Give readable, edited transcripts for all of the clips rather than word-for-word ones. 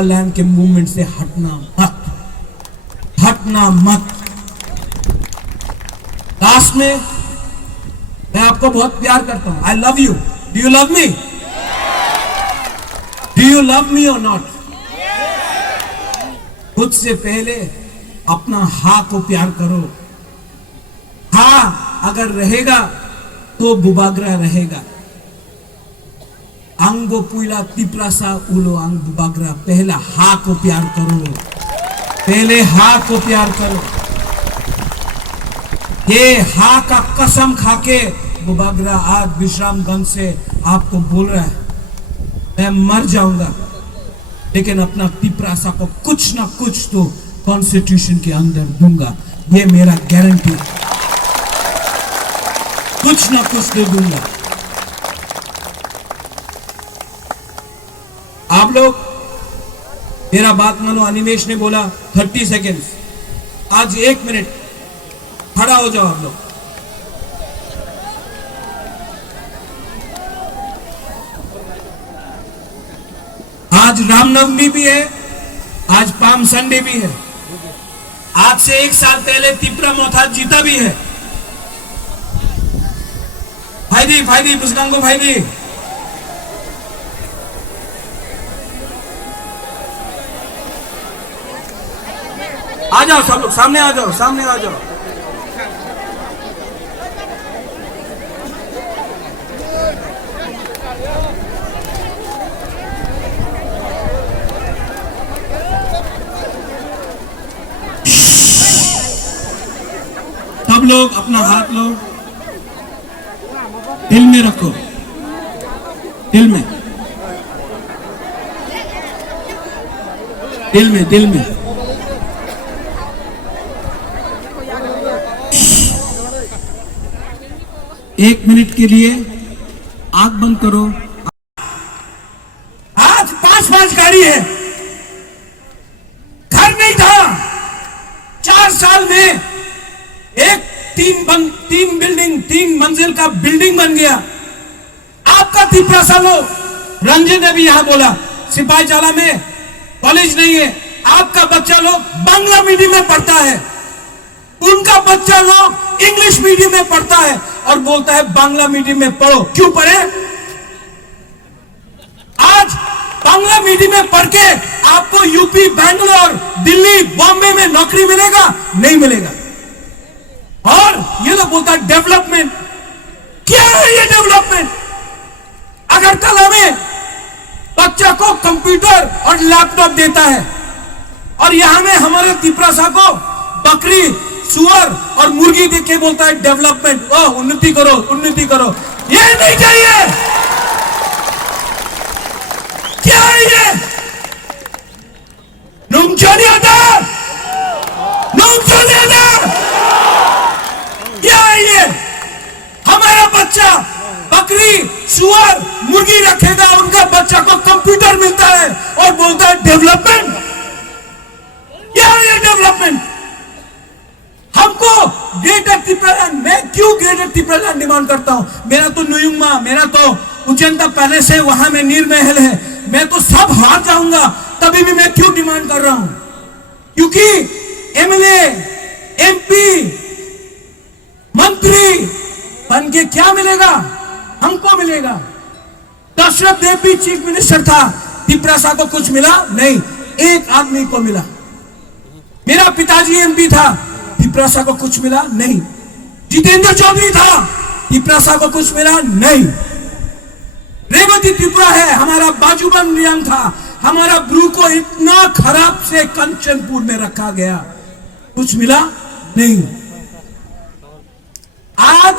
Land के movement से हटना मत। लास्ट में मैं आपको बहुत प्यार करता हूं। I love you. Do you love me? Do you love me और नॉट? खुद से पहले अपना हा को प्यार करो। हा अगर रहेगा तो बुबागरा रहेगा। अंगो पुइला तिप्रासा उलो अंग बुबागरा। पहला हा को प्यार करो, पहले हा को प्यार करो। ये हा का कसम खाके बुबागरा आज विश्रामगंज से आपको बोल रहा है, मैं मर जाऊंगा लेकिन अपना तिप्रासा को कुछ ना कुछ तो कॉन्स्टिट्यूशन के अंदर दूंगा। ये मेरा गारंटी, कुछ ना कुछ दे दूंगा। आप लोग मेरा बात मानो। अनिमेश ने बोला 30 सेकेंड्स, आज 1 मिनट खड़ा हो जाओ आप लोग। आज रामनवमी भी है, आज पाम संडे भी है। आज से 1 साल पहले तिप्रा मोथाज जीता भी है। फायदी पुस्कांगो फायदी। आ जाओ सब लोग, सामने आ जाओ, सामने आ जाओ। सब लोग अपना हाथ लो, दिल में रखो, दिल में, दिल में, दिल में। एक मिनट के लिए आंख बंद करो। आज 5 गाड़ी है, घर नहीं था। 4 साल में एक 3 मंजिल का बिल्डिंग बन गया। आपका तिप्रासा लोग, रंजन ने भी यहां बोला, सिपाही जाला में कॉलेज नहीं है। आपका बच्चा लोग बांग्ला मीडियम में पढ़ता है, उनका बच्चा लोग इंग्लिश मीडियम में पढ़ता है और बोलता है बांग्ला मीडियम में पढ़ो। क्यों पढ़े? आज बांग्ला मीडियम में पढ़ के आपको यूपी, बैंगलोर, दिल्ली, बॉम्बे में नौकरी मिलेगा? नहीं मिलेगा। और ये लोग बोलता है डेवलपमेंट। क्या है ये डेवलपमेंट? अगरतला में बच्चा को कंप्यूटर और लैपटॉप देता है और यहां में हमारे तिप्रासा को बकरी, सुअर और मुर्गी देख के बोलता है डेवलपमेंट। उन्नति करो, उन्नति करो। ये नहीं चाहिए। क्या है ये? क्या है ये? हमारा बच्चा बकरी, सुअर, मुर्गी रखेगा, उनका बच्चा को कंप्यूटर मिलता है और बोलता है डेवलपमेंट। क्या है ये डेवलपमेंट? हमको ग्रेटर तिप्रालैंड, मैं क्यों ग्रेटर तिप्रालैंड डिमांड करता हूं? मेरा तो नुयुंगमा, मेरा तो उज्जैन पैलेस है, वहां में नीर महल है। मैं तो सब हार जाऊंगा, तभी भी मैं क्यों डिमांड कर रहा हूं? क्योंकि एमएलए, एमपी, मंत्री बन के क्या मिलेगा? हमको मिलेगा। दशरथ देव भी चीफ मिनिस्टर था, तिप्रासा को कुछ मिला नहीं, एक आदमी को मिला। मेरा पिताजी एमपी था, तिप्रासा को कुछ मिला नहीं। जितेंद्र चौधरी था, तिप्रासा को कुछ मिला नहीं। रेवती त्रिपुरा है, हमारा बाजूबंद नियम था, हमारा ब्रू को इतना खराब से कंचनपुर में रखा गया, कुछ मिला नहीं। आज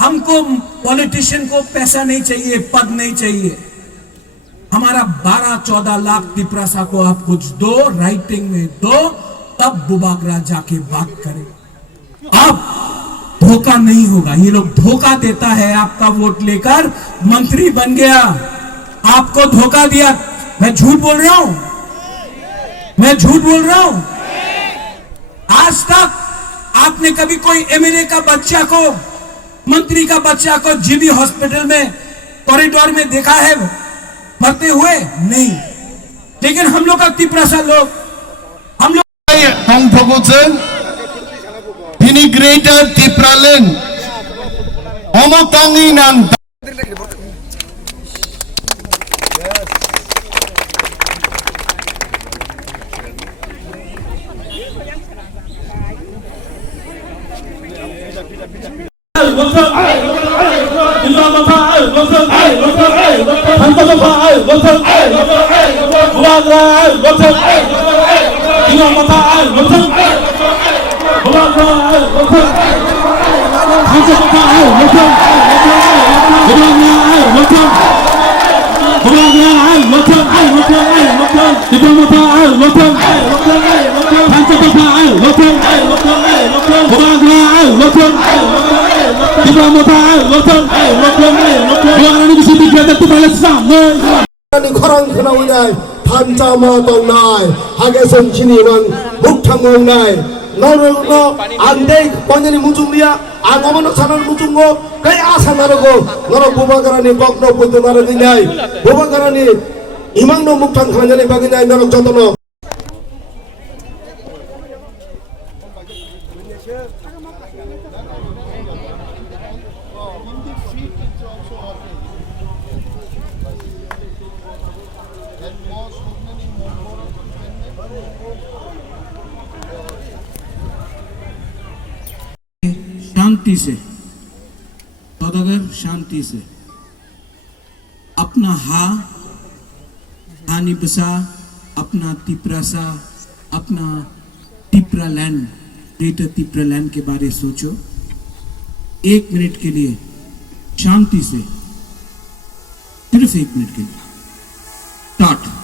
हमको पॉलिटिशियन को पैसा नहीं चाहिए, पद नहीं चाहिए। हमारा 12-14 लाख तिप्रासा को आप कुछ दो, राइटिंग में दो, तब बुबागरा जाके बात करे। अब धोखा नहीं होगा। ये लोग धोखा देता है, आपका वोट लेकर मंत्री बन गया, आपको धोखा दिया। मैं झूठ बोल रहा हूं? मैं झूठ बोल रहा हूं? आज तक आपने कभी कोई एमएलए का बच्चा को, मंत्री का बच्चा को जीबी हॉस्पिटल में कॉरिडोर में देखा है मरते हुए? नहीं। लेकिन हम लोग का तिप्रासा लोग, हम लोग Greater Tipraland Omotanginan Korang kena winai, pancama tongnai, hagesan sini man, muktang mongnai, no, andai panjani muncung dia, angoman sanan muncunggo, kaya asan narogo, noro bubagarani kokno putu naradinai, bubagarani imang no muktang kanjani baginai noro jotono. शांति से, सौदागर शांति से अपना हानि बसा, अपना तिप्रासा, अपना Tipra land, greater Tipra land के बारे सोचो। 1 मिनट के लिए शांति से, सिर्फ 1 मिनट के लिए। Start.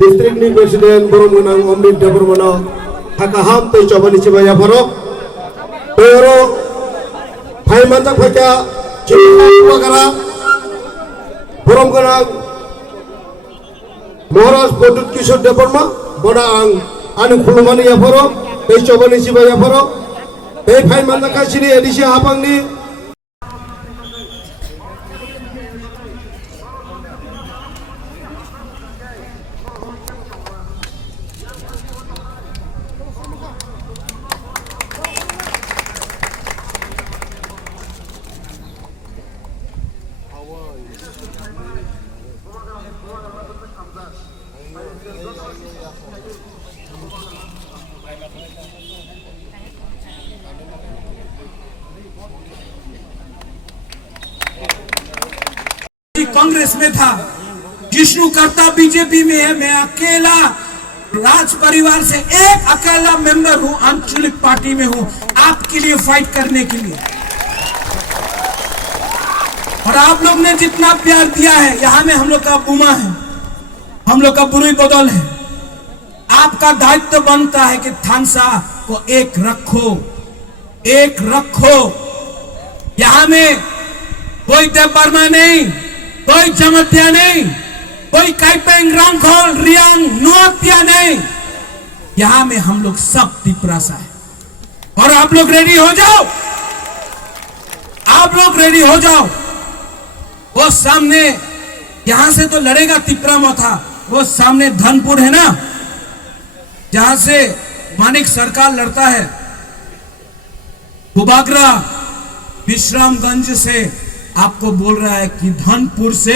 District ni Presiden Boromunang Omnib Daburmono Hakaham Tei Cobani Cibaya Farok Pero Pai Mantak Faca Cibaya Boromunang Moras Bodut Kishor Daburma Bodang Anu Kulumani Ya Farok Tei Cobani Cibaya Farok Tei Pai Mantak Kasini Edisi Hapang ni Congress में था, जिष्णु करता BJP में है। मैं अकेला राज परिवार से एक अकेला मेंबर हूं, आंचलिक पार्टी में हूं, आपके लिए फाइट करने के लिए। और आप लोग ने जितना प्यार दिया है, यहां में हम लोग का बुमा है, हम लोग का बुरी बदल है। आपका दायित्व बनता है कि थानसा को एक रखो, एक रखो। यहां में कोई देव वर्मा नहीं, कोई जमतिया नहीं, कोई काइपेंग रंगखोल रियांग नुआतिया नहीं। यहां में हम लोग सब तिप्रासा है। और आप लोग रेडी हो जाओ, आप लोग रेडी हो जाओ। वो सामने यहां से तो लड़ेगा तिप्रा मोथा, वो सामने धनपुर है ना, जहां से मानिक सरकार लड़ता है, बुबागरा विश्रामगंज से आपको बोल रहा है कि धनपुर से,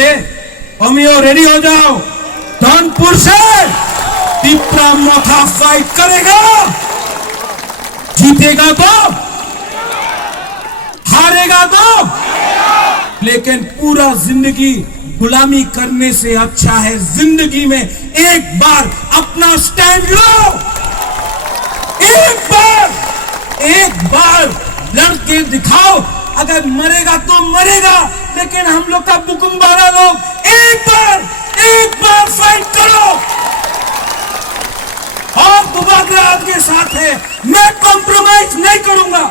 अमियो रेडी हो जाओ, धनपुर से तिपरा मोथा फाइट करेगा, जीतेगा तो, हारेगा तो, लेकिन पूरा जिंदगी गुलामी करने से अच्छा है जिंदगी में एक बार अपना स्टैंड लो, एक बार लड़के दिखाओ। अगर मरेगा तो मरेगा, लेकिन हम लोग का बुकुम्बारा लोग एक बार फाइट करो। और दुबारा आपके साथ है, मैं कॉम्प्रोमाइज नहीं करूंगा,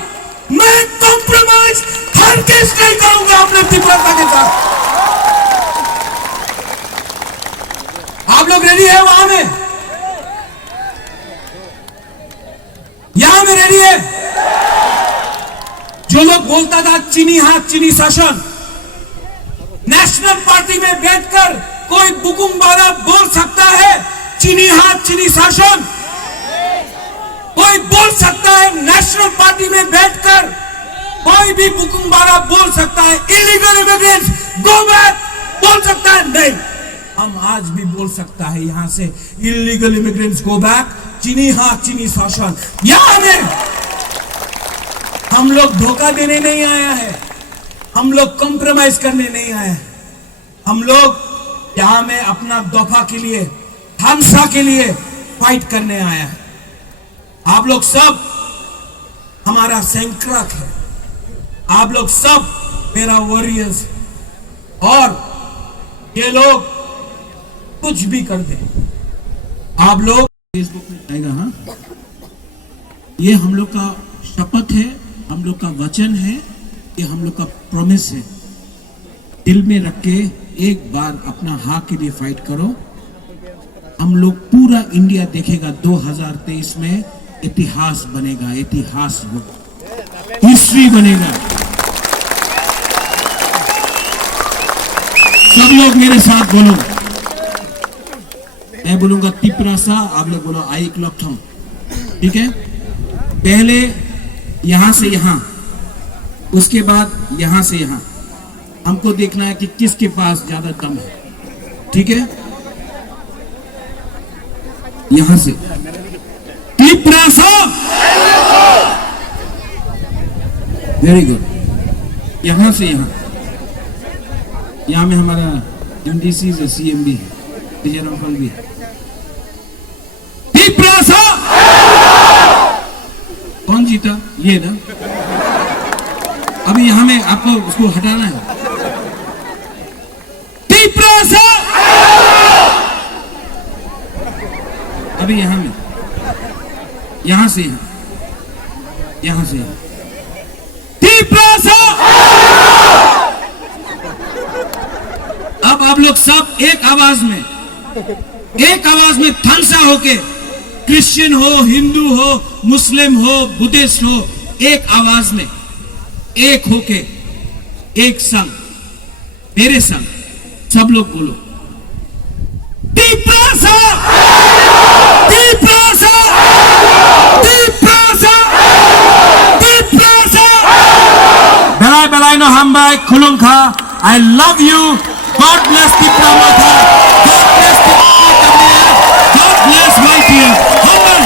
मैं कॉम्प्रोमाइज हरगिज़ नहीं करूंगा अपने तीव्रता के साथ। आप लोग रेडी है? वहां में, यहां में रेडी है? जो लोग बोलता था चीनी हाथ चीनी शासन, नेशनल पार्टी में बैठकर कोई बुकुम्बारा बोल सकता है चीनी हाथ चीनी शासन? कोई बोल सकता है नेशनल पार्टी में बैठकर? कोई भी बुकुम्बारा बोल सकता है इलीगल इमिग्रेंट्स गो बैक बोल सकता है? नहीं, हम आज भी बोल सकता है यहां से इलीगल इमिग्रेंट्स गो बैक, चीनी हाथ चीनी शासन। यहां में हम लोग धोखा देने नहीं आया है, हम लोग कॉम्प्रोमाइज करने नहीं आए हैं, हम लोग यहां में अपना दफा के लिए, हमसा के लिए फाइट करने आया है। आप लोग सब हमारा सैंक्राक है, आप लोग सब मेरा वॉरियर्स, और ये लोग कुछ भी कर दे, आप लोग फेसबुक में आएगा। हाँ, ये हम लोग का शपथ है, हम लोग का वचन है, ये हम लोग का प्रॉमिस है। दिल में रख के एक बार अपना हाँ के लिए फाइट करो। हम लोग पूरा इंडिया देखेगा 2023 में, इतिहास बनेगा, इतिहास हिस्ट्री बनेगा। सब लोग मेरे साथ बोलो, मैं बोलूंगा तिपरासा, आप लोग बोलो आई क्लॉकथम, ठीक है? पहले यहां से यहां, उसके बाद यहां से यहां। हमको देखना है कि किसके पास ज्यादा दम है, ठीक है? यहां से तिपरासा, वेरी गुड। यहां से यहां, यहां में हमारा एमडीसी से सीएमडी है, विजयरामफल भी है। तिपरासा कौन जीता? ये ना, अभी यहां में आपको उसको हटाना है। तिपरासा अभी यहां में, यहां से यहां, यहां से यहां। तिपरासा अब आप लोग सब एक आवाज में थानसा होके, क्रिश्चियन हो, हिंदू हो, मुस्लिम हो, बुद्धिस्ट हो, एक आवाज में, एक होके, एक संग, मेरे संग, सब लोग बोलो तिपरासा, तिपरासा, तिपरासा, तिपरासा। बेलाय बेलाय नो हामबाय खुलुमखा, I love you, God bless Tipra Motha, God bless Tipra, God bless my dear Haman।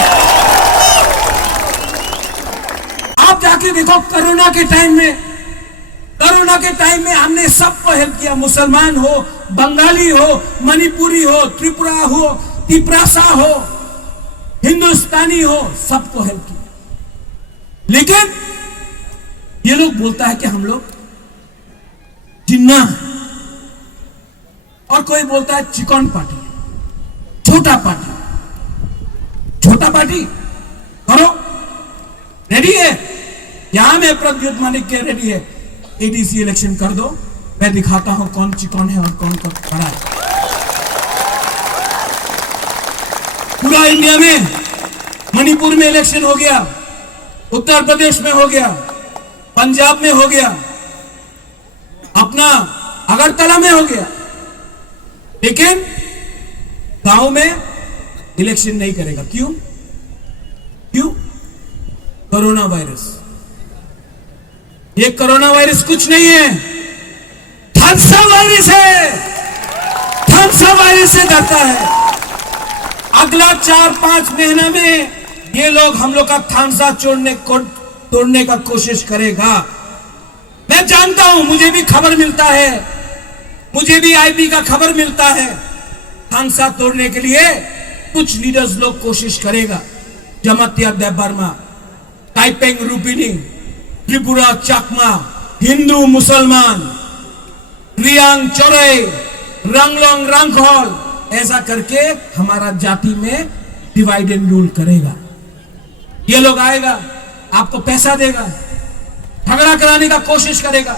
आप जाके देखो कोरोना के टाइम में हमने सबको हेल्प किया, मुसलमान हो, बंगाली हो, मणिपुरी हो, त्रिपुरा हो, तिपरासा हो, हिंदुस्तानी हो, सबको हेल्प किया। लेकिन ये लोग बोलता है कि हम लोग जिन्ना, और कोई बोलता है चिकन पार्टी, छोटा पार्टी करो। रेडी है? यहां में प्रद्युत मानिक के रेडी है, एडीसी इलेक्शन कर दो, मैं दिखाता हूं कौन चिकन है और कौन खड़ा है। पूरा इंडिया में, मणिपुर में इलेक्शन हो गया, उत्तर प्रदेश में हो गया, पंजाब में हो गया, अपना अगरतला में हो गया, लेकिन गांव में इलेक्शन नहीं करेगा। क्यों? Corona virus. ये कोरोना वायरस कुछ नहीं है, थानसा वायरस है, थानसा वायरस से डरता है। अगला 4-5 महीने में ये लोग हम लोग का थानसा तोड़ने का कोशिश करेगा। मैं जानता हूं, मुझे भी खबर मिलता है, मुझे भी आईबी का खबर मिलता है। थानसा तोड़ने के लिए कुछ लीडर्स लोग कोशिश करेगा। जमातिया देबबर्मा, टाइपेंग रूपिनी, त्रिपुरा चाकमा, हिंदू मुसलमान, रियांग चोरे, रंगलोंग रंगखोल, ऐसा करके हमारा जाति में डिवाइड एंड रूल करेगा। ये लोग आएगा, आपको पैसा देगा, झगड़ा कराने का कोशिश करेगा।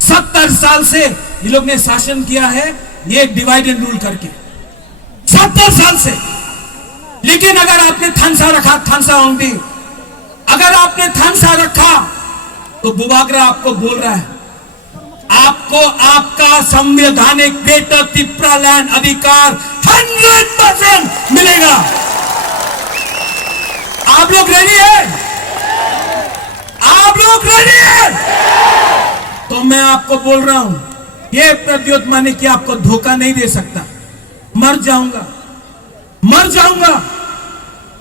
70 साल से ये लोग ने शासन किया है, ये डिवाइड एंड रूल करके 70 साल से। लेकिन अगर आपने थानसा रखा, थानसा ओंडी, अगर आपने थानसा रखा तो बुबागरा आपको बोल रहा है, आपको आपका संवैधानिक ग्रेटर त्रिपुरा लैंड अधिकार 100% मिलेगा। आप लोग रेडी है? आप लोग रेडी है? तो मैं आपको बोल रहा हूं, ये प्रद्योत माने कि आपको धोखा नहीं दे सकता। मर जाऊंगा, मर जाऊंगा,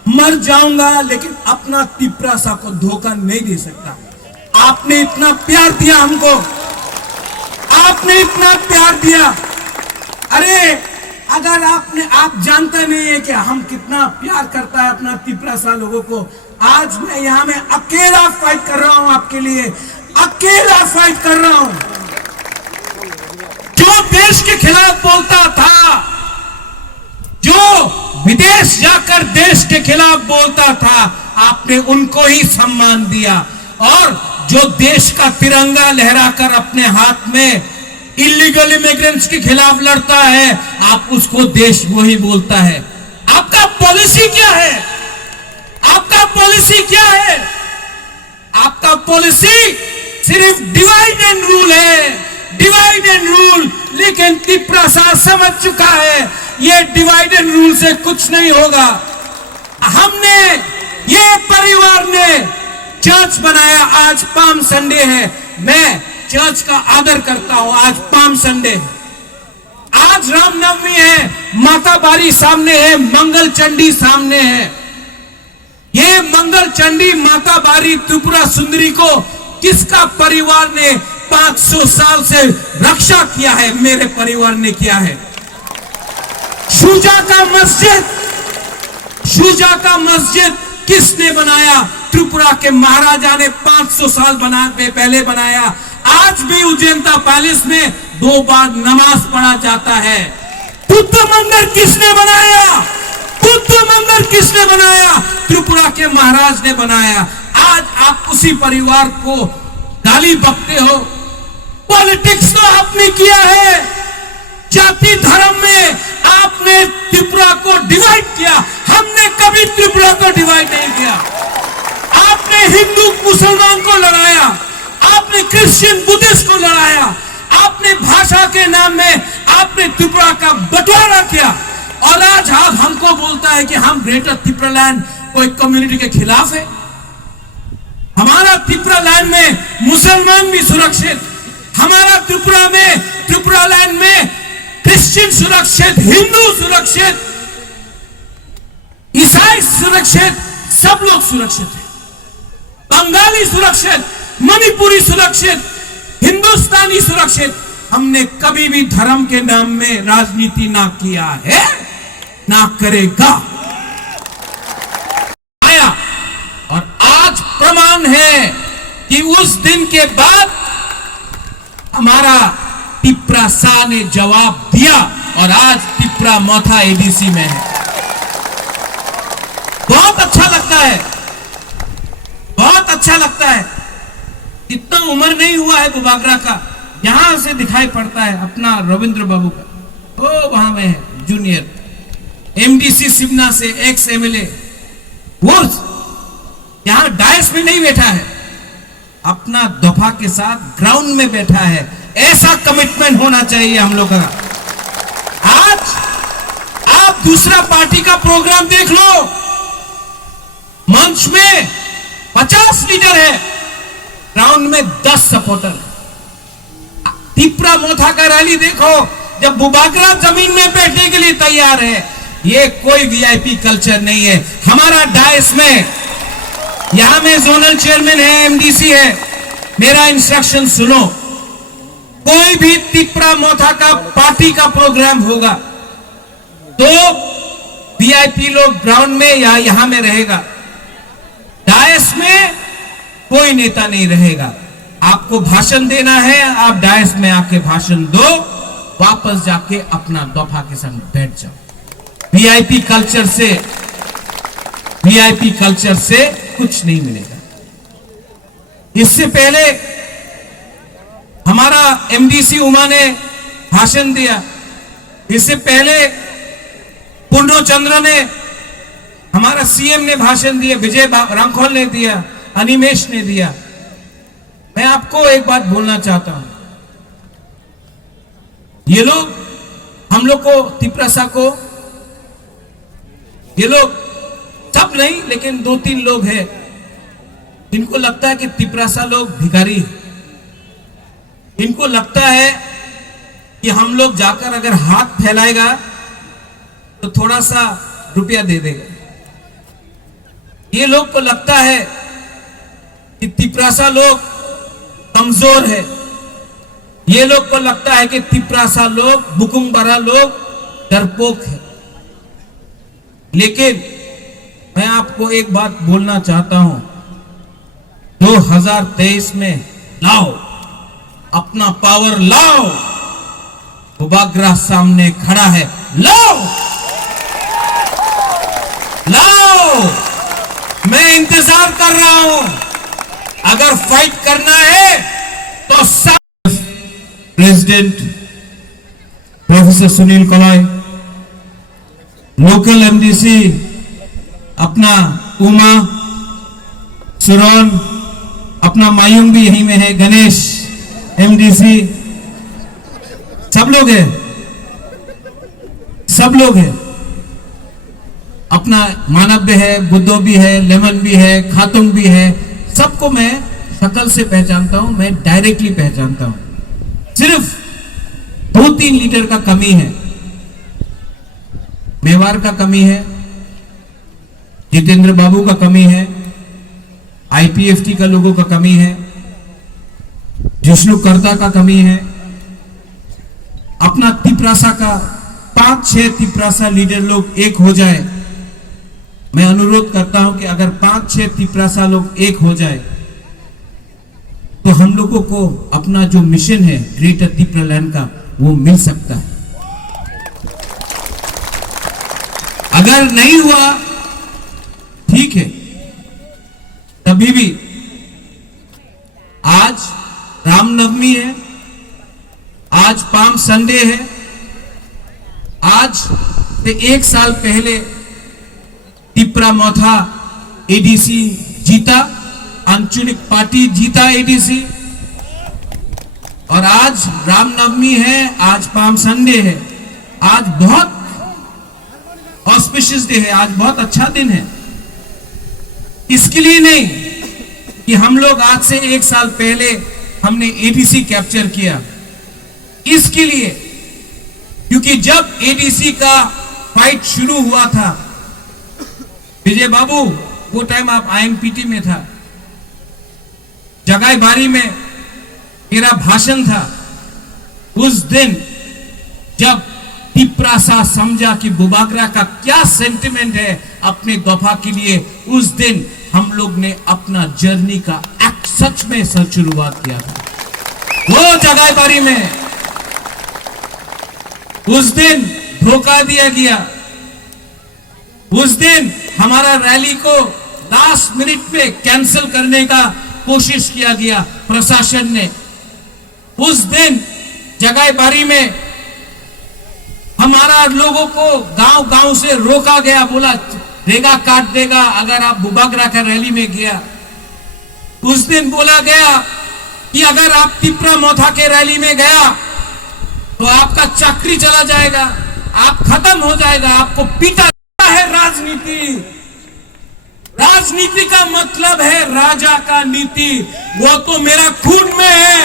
मर जाऊंगा, लेकिन अपना त्रिपुरा सा को धोखा नहीं दे सकता। आपने इतना प्यार दिया हमको, आपने इतना प्यार दिया। अरे अगर आप जानते नहीं है कि हम कितना प्यार करता है अपना त्रिपुरा सा लोगों को। आज मैं यहां में अकेला फाइट कर रहा हूं आपके लिए, अकेला फाइट कर रहा हूं। जो देश के खिलाफ बोलता था, जो विदेश जाकर देश के खिलाफ बोलता था, आपने उनको ही सम्मान दिया। और जो देश का तिरंगा लहराकर अपने हाथ में इलीगल इमिग्रेंट्स के खिलाफ लड़ता है, आप उसको देशद्रोही बोलता है। आपका पॉलिसी क्या है? आपका पॉलिसी क्या है? आपका पॉलिसी सिर्फ डिवाइड एंड रूल है, डिवाइड एंड रूल। लेकिन त्रिपुरा सा समझ चुका है, ये डिवाइड एंड रूल से कुछ नहीं होगा। हमने, ये परिवार ने चर्च बनाया। आज पाम संडे है, मैं चर्च का आदर करता हूं। आज पाम संडे है, आज रामनवमी है, माता बारी सामने है, मंगल चंडी सामने है। ये मंगल चंडी माता बारी त्रिपुरा सुंदरी को किसका परिवार ने 500 साल से रक्षा किया है? मेरे परिवार ने किया है। शुजा का मस्जिद, शुजा का मस्जिद किसने बनाया? त्रिपुरा के महाराजा ने 500 साल पहले बनाया। आज भी उज्जैनता पैलेस में 2 बार नमाज पढ़ा जाता है। बुद्ध मंदिर किसने बनाया? बुद्ध मंदिर किसने बनाया? त्रिपुरा के महाराज ने बनाया। आज आप उसी परिवार को गाली बकते हो। पॉलिटिक्स तो आपने किया है, जाति धर्म में आपने त्रिपुरा को डिवाइड किया। हमने कभी त्रिपुरा को डिवाइड नहीं किया। आपने हिंदू मुसलमान को लड़ाया, आपने क्रिश्चियन बुद्धिस्ट को लड़ाया, आपने भाषा के नाम में आपने त्रिपुरा का बंटवारा किया। और आज आप हमको बोलता है कि हम ग्रेटर त्रिपुरा लैंड कोई कम्युनिटी के खिलाफ है। हमारा त्रिपुरा लैंड में मुसलमान भी सुरक्षित, हमारा त्रिपुरा लैंड में क्रिश्चियन सुरक्षित, हिंदू सुरक्षित, ईसाई सुरक्षित, सब लोग सुरक्षित हैं। बंगाली सुरक्षित, मणिपुरी सुरक्षित, हिंदुस्तानी सुरक्षित। हमने कभी भी धर्म के नाम में राजनीति ना किया है, ना करेगा। आया और आज प्रमाण है कि उस दिन के बाद हमारा त्रिपुरा सा ने जवाब दिया और आज त्रिपुरा मोथा एडीसी में है। बहुत अच्छा लगता है, बहुत अच्छा लगता है। इतना उम्र नहीं हुआ है बुबागरा का, यहां से दिखाई पड़ता है अपना रविंद्र बाबू का। ओ वहां में है जूनियर एमडीसी सिमना से एक्स एमएलए, वो यहां डायस में नहीं बैठा है, अपना दफा के साथ ग्राउंड में बैठा है। ऐसा कमिटमेंट होना चाहिए हम लोग का। आज आप दूसरा पार्टी का प्रोग्राम देख लो, मंच में 50 लीडर है, ग्राउंड में 10 सपोर्टर। त्रिपुरा मोथा का रैली देखो, जब बुबागरा जमीन में बैठने के लिए तैयार है, ये कोई वीआईपी कल्चर नहीं है। हमारा डायस में, यहां में जोनल चेयरमैन है, एमडीसी है, मेरा इंस्ट्रक्शन सुनो। कोई भी तिपरा मोथा का पार्टी का प्रोग्राम होगा तो वीआईपी लोग ग्राउंड में या यहां में रहेगा, डायस में कोई नेता नहीं रहेगा। आपको भाषण देना है, आप डायस में आके भाषण दो, वापस जाके अपना दफा के संग बैठ जाओ। वीआईपी कल्चर से कुछ नहीं मिलेगा। इससे पहले हमारा एमडीसी उमा ने भाषण दिया, इससे पहले पूर्णचंद्र ने, हमारा सीएम ने भाषण दिया, विजय रामखोल ने दिया, अनिमेश ने दिया। मैं आपको एक बात बोलना चाहता हूं, ये लोग, हम लोग को, तिपरासा को, ये लोग सब नहीं लेकिन 2-3 लोग हैं, इनको लगता है कि तिपरासा लोग भिखारी है। इनको लगता है कि हम लोग जाकर अगर हाथ फैलाएगा तो थोड़ा सा रुपया दे देगा। ये लोग को लगता है कि तिपरासा लोग कमजोर है। ये लोग को लगता है कि तिपरासा लोग, बुकुंगबरा लोग डरपोक है। लेकिन मैं आपको एक बात बोलना चाहता हूं, 2023 में लाओ, अपना पावर लाओ। बुबाग्रा सामने खड़ा है, लाओ लाओ। मैं इंतजार कर रहा हूं, अगर फाइट करना है तो सब। प्रेसिडेंट प्रोफेसर सुनील कलाय, लोकल एमडीसी अपना उमा सुरौन, अपना मायूंग भी यहीं में है, गणेश एमडीसी, सब लोग हैं, सब लोग हैं। अपना मानव भी है, बुद्धो भी है, लेमन भी है, खातुंग भी है। सबको मैं शक्ल से पहचानता हूं, मैं डायरेक्टली पहचानता हूं। सिर्फ 2-3 लीडर का कमी है, मेवाड़ का कमी है, जितेंद्र बाबू का कमी है, आईपीएफटी का लोगों का कमी है, जिष्णु कर्ता का कमी है, अपना तिपरासा का 5-6 तिपरासा लीडर लोग एक हो जाए। मैं अनुरोध करता हूं कि अगर 5-6 तिपरासा लोग एक हो जाए तो हम लोगों को अपना जो मिशन है ग्रेटर तिपरालैंड का, वो मिल सकता है। अगर नहीं हुआ ठीक है, तभी भी आज रामनवमी है, आज पाम संडे है, आज से 1 साल पहले तिपरा मोथा एडीसी जीता, आंचलिक पार्टी जीता एडीसी, और आज रामनवमी है, आज पाम संडे है, आज बहुत ऑस्पिशियस डे है, आज बहुत अच्छा दिन है। इसके लिए नहीं कि हम लोग आज से 1 साल पहले हमने एडीसी कैप्चर किया, इसके लिए क्योंकि जब एडीसी का फाइट शुरू हुआ था, विजय बाबू वो टाइम आप आईएनपीटी में था, जगाई बारी में मेरा भाषण था। उस दिन जब तिपरासा समझा कि बुबाग्रा का क्या सेंटिमेंट है अपने दफा के लिए, उस दिन हम लोग ने अपना जर्नी का सच में शुरुआत किया था। वो जगाई बारी में उस दिन धोखा दिया गया, उस दिन हमारा रैली को लास्ट मिनट में कैंसिल करने का कोशिश किया गया प्रशासन ने। उस दिन जगाई बारी में हमारा लोगों को गांव-गांव से रोका गया, बोला रेगा काट देगा अगर आप बुबाग्रा का रैली में गया। उस दिन बोला गया कि अगर आप तिपरा मोथा के रैली में गया तो आपका चाकरी चला जाएगा, आप खत्म हो जाएगा, आपको पीटा है। राजनीति का मतलब है राजा का नीति, वो तो मेरा खून में है।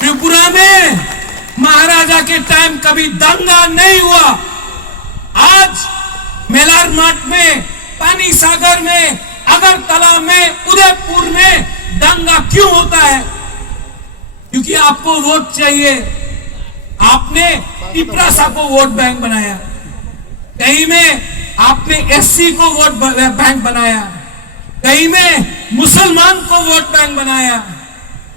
त्रिपुरा में महाराजा के टाइम कभी दंगा नहीं हुआ। आज मेलार मार्ट में, पानी सागर में, अगरतला में, उदयपुर में दंगा क्यों होता है? क्योंकि आपको वोट चाहिए। आपने तिपरासा को वोट बैंक बनाया, कहीं में आपने एससी को वोट बैंक बनाया, कहीं में मुसलमान को वोट बैंक बनाया,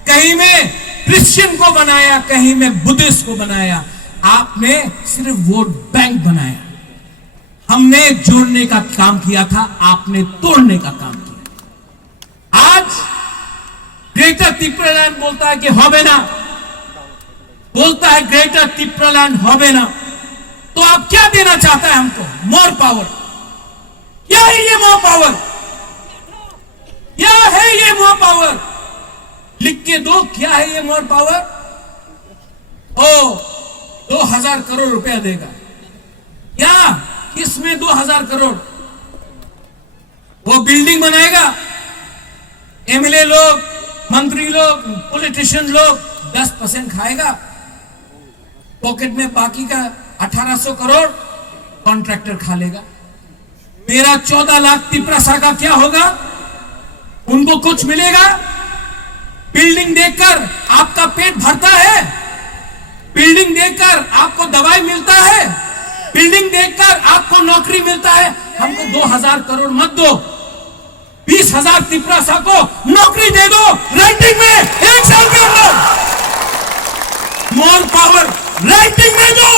कहीं में क्रिश्चियन को बनाया, कहीं में बुद्धिस्ट को बनाया। आपने सिर्फ वोट बैंक बनाया। हमने जोड़ने का काम किया था, आपने तोड़ने का काम किया। आज ग्रेटर तिप्रालैंड बोलता है कि होबे ना, बोलता है ग्रेटर तिप्रालैंड होबे ना। तो आप क्या देना चाहता है हमको? More power. क्या है ये मोर पावर? क्या है ये मोर पावर? लिख के दो, क्या है ये मोर पावर? ओ 2000 करोड़ रुपया देगा। क्या? किसमें 2000 करोड़? वो बिल्डिंग बनाएगा, एमएलए लोग, मंत्री लोग, पॉलिटिशियन लोग 10% खाएगा, पॉकेट में बाकी का 1800 करोड़ कॉन्ट्रैक्टर खा लेगा। मेरा 14 लाख तिपरासा का क्या होगा? उनको कुछ मिलेगा? बिल्डिंग देखकर आपका पेट भरता है? बिल्डिंग देखकर आपको दवाई मिलता है? बिल्डिंग देखकर आपको नौकरी मिलता है? हमको 2000 करोड़ मत दो, 20,000 तिपरासा को नौकरी दे दो राइटिंग में 1 साल के अंदर। मोर पावर राइटिंग में दो,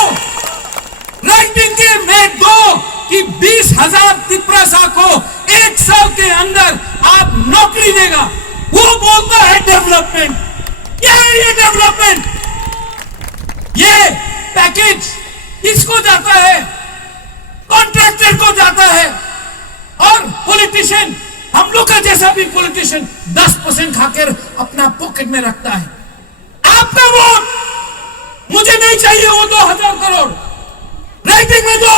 राइटिंग के में दो कि 20,000 तिपरासा को 1 साल के अंदर आप नौकरी देगा। वो बोलता है डेवलपमेंट। क्या है ये डेवलपमेंट? ये पैकेज किसको जाता है? कॉन्ट्रैक्टर को जाता है। और पॉलिटिशियन, हम लोग का जैसा भी पॉलिटिशियन 10% खाकर अपना पॉकेट में रखता है। आपका वोट मुझे नहीं चाहिए। वो 2000 करोड़ राइटिंग में दो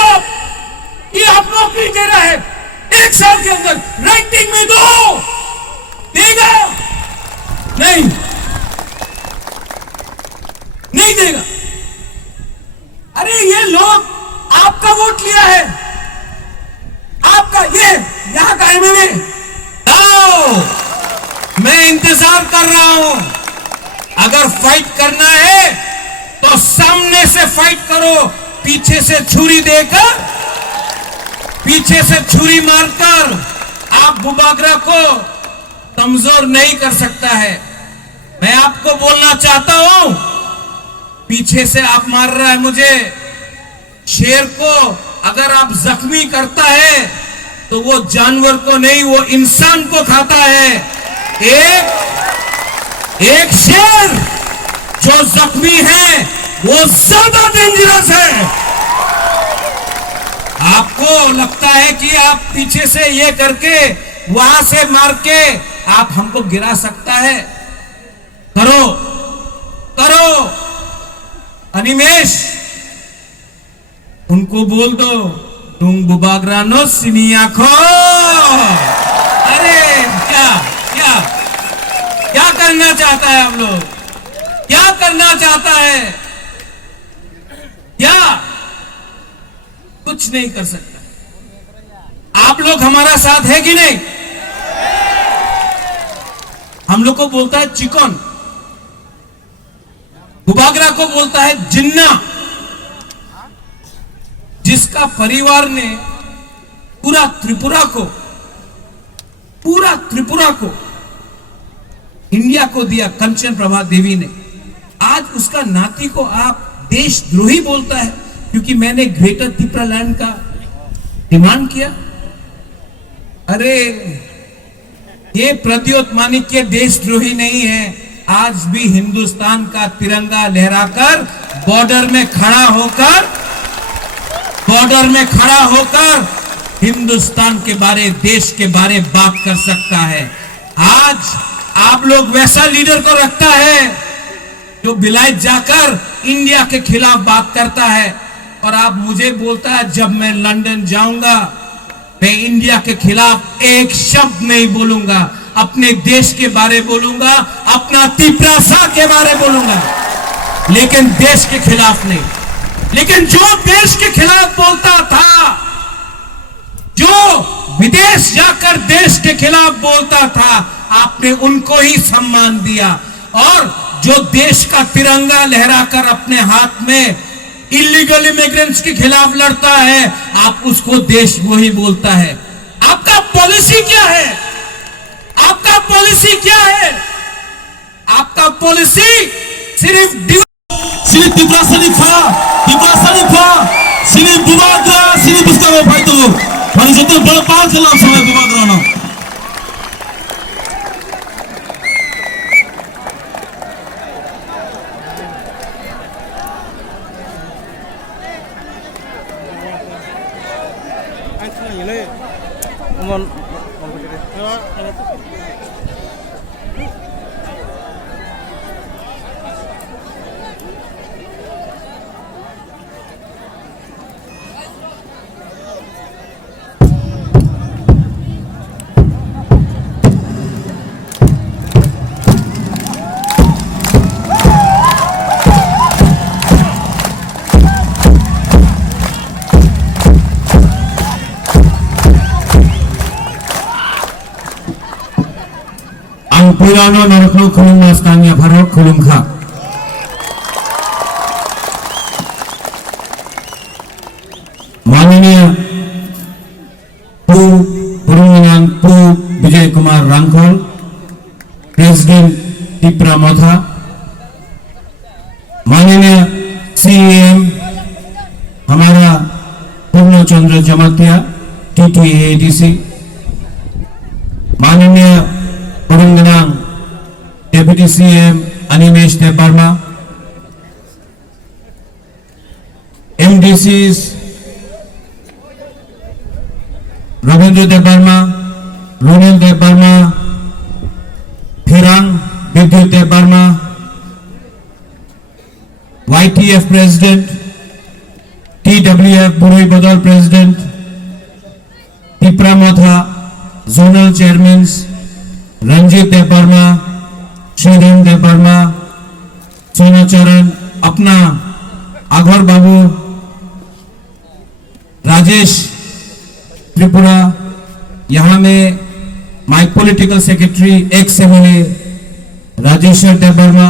कि आप नौकरी दे रहा है 1 साल के अंदर। राइटिंग में दो, देगा? नहीं, नहीं देगा। अरे ये लोग आपका वोट लिया है, आपका ये यहां का एमएलए। मैं इंतजार कर रहा हूं। अगर फाइट करना है तो सामने से फाइट करो, पीछे से छुरी देकर, पीछे से छुरी मारकर आप बुबागरा को कमजोर नहीं कर सकता है। मैं आपको बोलना चाहता हूं, पीछे से आप मार रहा है मुझे। शेर को अगर आप जख्मी करता है तो वो जानवर को नहीं, वो इंसान को खाता है। एक शेर जो जख्मी है वो ज्यादा डेंजरस है। आपको लगता है कि आप पीछे से ये करके, वहां से मार के आप हमको गिरा सकता है? करो, करो। अनिमेश, उनको बोल दो तुम बुबागरानो सिनिया खो। अरे क्या क्या क्या करना चाहता है? हम लोग क्या करना चाहता है? क्या? कुछ नहीं कर सकता। आप लोग हमारा साथ है कि नहीं? हम लोग को बोलता है चिकन, बुबागरा को बोलता है जिन्ना। जिसका परिवार ने पूरा त्रिपुरा को इंडिया को दिया, कंचन प्रभा देवी ने, आज उसका नाती को आप देशद्रोही बोलता है क्योंकि मैंने ग्रेटर तिपरालैंड का डिमांड किया। अरे ये प्रद्योत माणिक्य देशद्रोही नहीं है। आज भी हिंदुस्तान का तिरंगा लहराकर बॉर्डर में खड़ा होकर हिंदुस्तान के बारे, देश के बारे बात कर सकता है। आज आप लोग वैसा लीडर को रखता है जो बिलायत जाकर इंडिया के खिलाफ बात करता है, और आप मुझे बोलता है जब मैं लंदन जाऊंगा मैं इंडिया के खिलाफ एक शब्द नहीं बोलूंगा, अपने देश के बारे बोलूंगा, अपना तिपरासा के बारे बोलूंगा। लेकिन देश के खिलाफ नहीं। लेकिन जो देश के खिलाफ बोलता था, जो विदेश जाकर देश के खिलाफ बोलता था, आपने उनको ही सम्मान दिया। और जो देश का तिरंगा लहराकर अपने हाथ में इलीगल इमिग्रेंट्स के खिलाफ लड़ता है, आप उसको देशद्रोही बोलता है। आपका पॉलिसी क्या है? आपका पॉलिसी क्या है? आपका पॉलिसी सिर्फ Sini Tibrasani Fa, sini Bubagra, sini Bustavo Paito. Mari jote bada paal kalam samay Bubagra na. Ang pirano naraklo kulung mas kanya farok kulung kha. माननीय पू विजय कुमार रांखल, प्रेसिडेंट टिप्रा मथा, माननीय सीएम हमारा पूर्ण चंद्र जमातिया TTADC, माननीय Purunganang Deputy CM Animesh Debarma, MDCs Ravindra Debarma, Ronil Debarma, Phirang Vidyut Debarma, YTF President, TWF Burui Badal President, Tipra Matha Zonal Chairmen, Ranjit Debbarma, Shridhar Debbarma, सोनाचरण, अपना आघर बाबू, राजेश त्रिपुरा, यहाँ में my political secretary ex MLA Rajeshwar Debbarma,